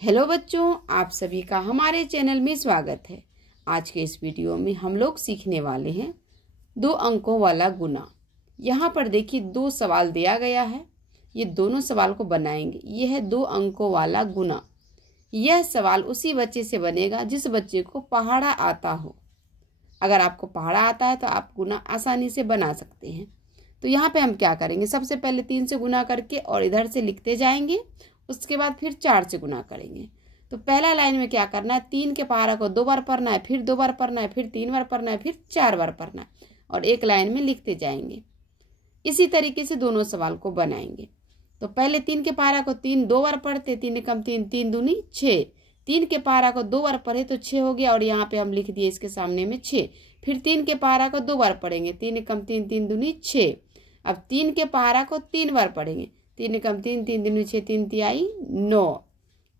Hello बच्चों, आप सभी का हमारे चैनल में स्वागत है। आज के इस वीडियो में हम लोग सीखने वाले हैं 2 अंकों वाला गुना। यहाँ पर देखिए 2 सवाल दिया गया है, ये दोनों सवाल को बनाएंगे। यह है 2 अंकों वाला गुना। यह सवाल उसी बच्चे से बनेगा जिस बच्चे को पहाड़ा आता हो। अगर आपको पहाड़ा आता है तो आप गुना आसानी से बना सकते हैं। तो यहाँ पे हम क्या करेंगे, सबसे पहले 3 से गुना करके और इधर से लिखते जाएंगे, उसके बाद फिर 4 से गुना करेंगे। तो पहला लाइन में क्या करना है, 3 के पहाड़ा को 2 बार पढ़ना है, फिर 2 बार पढ़ना है, फिर 3 बार पढ़ना है, फिर 4 बार पढ़ना है और एक लाइन में लिखते जाएंगे। इसी तरीके से दोनों सवाल को बनाएंगे। तो पहले 3 के पहाड़ा को 2 बार पढ़ते, 3 एकम 3, 3 दूनी 6। 3 के पहाड़ा को 2 बार पढ़े तो 6 हो गया और यहाँ पे हम लिख दिए इसके सामने में 6। फिर 3 के पहाड़ा को 2 बार पढ़ेंगे, 3 एकम 3, 3 दूनी 6। अब 3 के पहाड़ा को 3 बार पढ़ेंगे, 3 एकम 3, 3 दूनी 6, 3 तिहाई 9।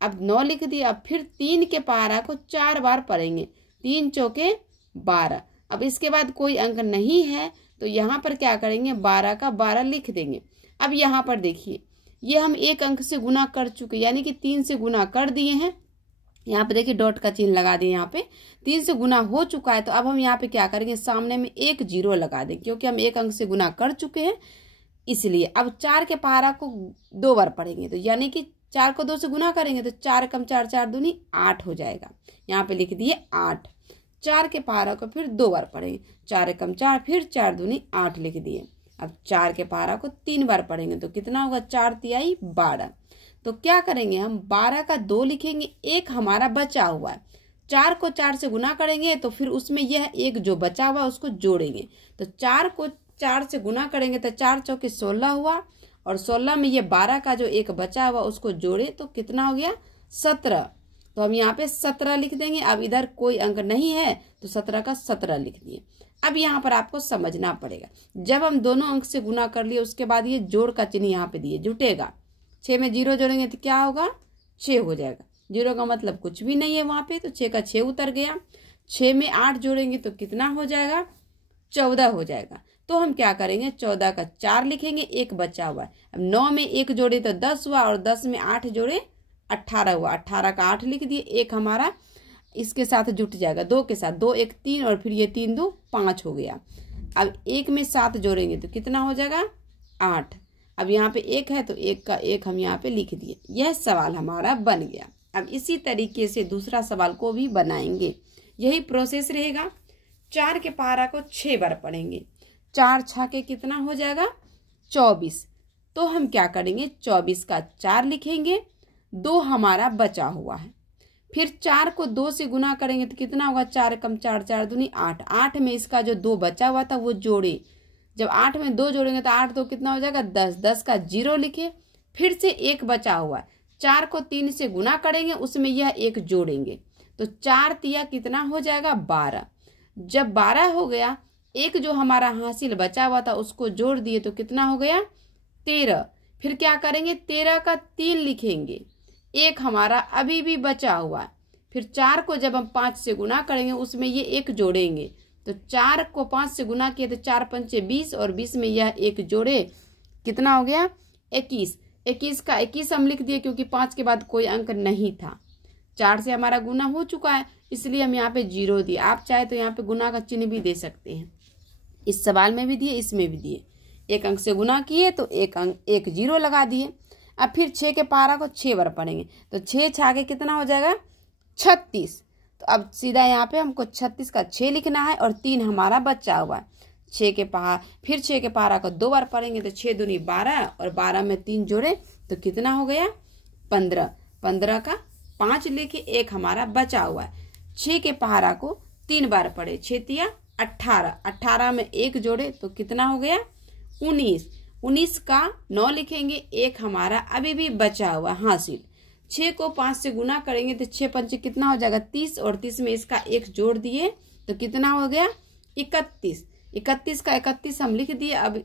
अब 9 लिख दिया। अब फिर 3 के पहाड़ा को 4 बार पढ़ेंगे, 3 चौके 12। अब इसके बाद कोई अंक नहीं है तो यहाँ पर क्या करेंगे, 12 का 12 लिख देंगे। अब यहाँ पर देखिए, ये हम एक अंक से गुना कर चुके, यानी कि 3 से गुना कर दिए हैं। यहाँ पे देखिए डॉट का चिन्ह लगा दिए, यहाँ पे 3 से गुना हो चुका है। तो अब हम यहाँ पे क्या करेंगे, सामने में एक 0 लगा देंगे, क्योंकि हम एक अंक से गुना कर चुके हैं इसलिए। अब 4 के पहाड़ा को 2 बार पढ़ेंगे, तो यानी कि 4 को 2 से गुना करेंगे तो 4 कम 4, 4 दूनी 8 हो जाएगा। यहाँ पे लिख दिए 8। 4 के पहाड़ा को फिर 2 बार पढ़ेंगे, 4 एकम 4, फिर 4 दूनी 8 लिख दिए। अब 4 के पहाड़ा को 3 बार पढ़ेंगे तो कितना होगा, 4 तिहाई 12। तो क्या करेंगे, हम 12 का 2 लिखेंगे, एक हमारा बचा हुआ है। 4 को 4 से गुना करेंगे तो फिर उसमें यह एक जो बचा हुआ है उसको जोड़ेंगे। तो 4 को 4 से गुना करेंगे तो 4 चौके 16 हुआ और 16 में ये 12 का जो एक बचा हुआ उसको जोड़े तो कितना हो गया, 17। तो हम यहाँ पे 17 लिख देंगे। अब इधर कोई अंक नहीं है तो 17 का 17 लिख दिए। अब यहाँ पर आपको समझना पड़ेगा, जब हम दोनों अंक से गुना कर लिए उसके बाद ये जोड़ का चिन्ह यहाँ पे दिए, जुटेगा। 6 में 0 जोड़ेंगे तो क्या होगा, 6 हो जाएगा। 0 का मतलब कुछ भी नहीं है वहां पे, तो 6 का 6 उतर गया। 6 में 8 जोड़ेंगे तो कितना हो जाएगा, 14 हो जाएगा। तो हम क्या करेंगे, 14 का 4 लिखेंगे, एक बचा हुआ है। अब 9 में 1 जोड़े तो 10 हुआ और 10 में 8 जोड़े 18 हुआ। 18 का 8 लिख दिए, एक हमारा इसके साथ जुट जाएगा, 2 के साथ, 2 1 3 और फिर ये 3 2 5 हो गया। अब 1 में 7 जोड़ेंगे तो कितना हो जाएगा, 8। अब यहाँ पे 1 है तो 1 का 1 हम यहाँ पे लिख दिए। यह सवाल हमारा बन गया। अब इसी तरीके से दूसरा सवाल को भी बनाएंगे, यही प्रोसेस रहेगा। 4 के पहाड़ा को 6 बार पढ़ेंगे, 4 छाके कितना हो जाएगा, 24। तो हम क्या करेंगे, 24 का 4 लिखेंगे, 2 हमारा बचा हुआ है। फिर 4 को 2 से गुना करेंगे तो कितना होगा, 4 कम 4, 4 दूनी 8। 8 में इसका जो 2 बचा हुआ था वो जोड़े, जब 8 में 2 जोड़ेंगे तो 8 2 कितना हो जाएगा, 10। 10 का 0 लिखे, फिर से एक बचा हुआ है। 4 को 3 से गुना करेंगे, उसमें यह एक जोड़ेंगे तो 4 तिया कितना हो जाएगा, 12। जब 12 हो गया, एक जो हमारा हासिल बचा हुआ था उसको जोड़ दिए तो कितना हो गया, 13। फिर क्या करेंगे, 13 का 3 लिखेंगे, एक हमारा अभी भी बचा हुआ है। फिर 4 को जब हम 5 से गुना करेंगे उसमें ये एक जोड़ेंगे, तो 4 को 5 से गुना किए तो 4 पंचे 20 और 20 में यह एक जोड़े, कितना हो गया, 21। 21 का 21 हम लिख दिए, क्योंकि 5 के बाद कोई अंक नहीं था। 4 से हमारा गुना हो चुका है इसलिए हम यहाँ पे 0 दिए। आप चाहे तो यहाँ पे गुना का चिन्ह भी दे सकते हैं, इस सवाल में भी दिए, इसमें भी दिए। एक अंक से गुना किए तो एक 0 लगा दिए। अब फिर 6 के पहाड़ा को 6 बार पढ़ेंगे तो 6 छाके कितना हो जाएगा, 36। तो अब सीधा यहाँ पे हमको 36 का 6 लिखना है और 3 हमारा बचा हुआ है। 6 के पहाड़ा को 2 बार पढ़ेंगे तो 6 दूनी 12 और 12 में 3 जोड़े तो कितना हो गया, 15। 15 का 5 लेके एक हमारा बचा हुआ है। 6 के पहाड़ा को 3 बार पढ़े, 6 तिया 18। 18 में 1 जोड़े तो कितना हो गया, 19। 19 का 9 लिखेंगे, एक हमारा अभी भी बचा हुआ हासिल। 6 को 5 से गुना करेंगे तो 6 पंचे कितना हो जाएगा, 30 और 30 में इसका एक जोड़ दिए तो कितना हो गया, 31। 31 का 31 हम लिख दिए। अब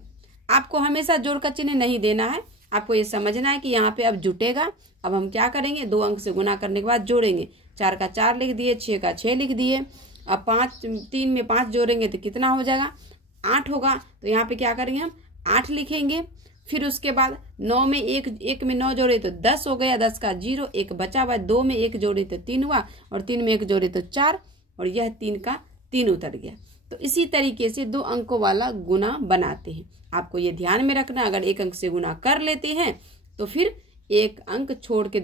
आपको हमेशा जोड़ का चिन्ह नहीं देना है, आपको ये समझना है कि यहाँ पे अब जुटेगा। अब हम क्या करेंगे, 2 अंक से गुना करने के बाद जोड़ेंगे। 4 का 4 लिख दिए, 6 का 6 लिख दिए। अब 3 में 5 जोड़ेंगे तो कितना हो जाएगा, 8 होगा। तो यहाँ पे क्या करेंगे, हम 8 लिखेंगे। फिर उसके बाद 9 में एक में 9 जोड़े तो 10 हो गया, 10 का 0, एक बचा हुआ, 2 में 1 जोड़े तो 3 हुआ, और 3 में 1 जोड़े तो 4, और यह 3 का 3 उतर गया। तो इसी तरीके से 2 अंकों वाला गुना बनाते हैं। आपको ये ध्यान में रखना, अगर 1 अंक से गुना कर लेते हैं तो फिर 1 अंक छोड़ के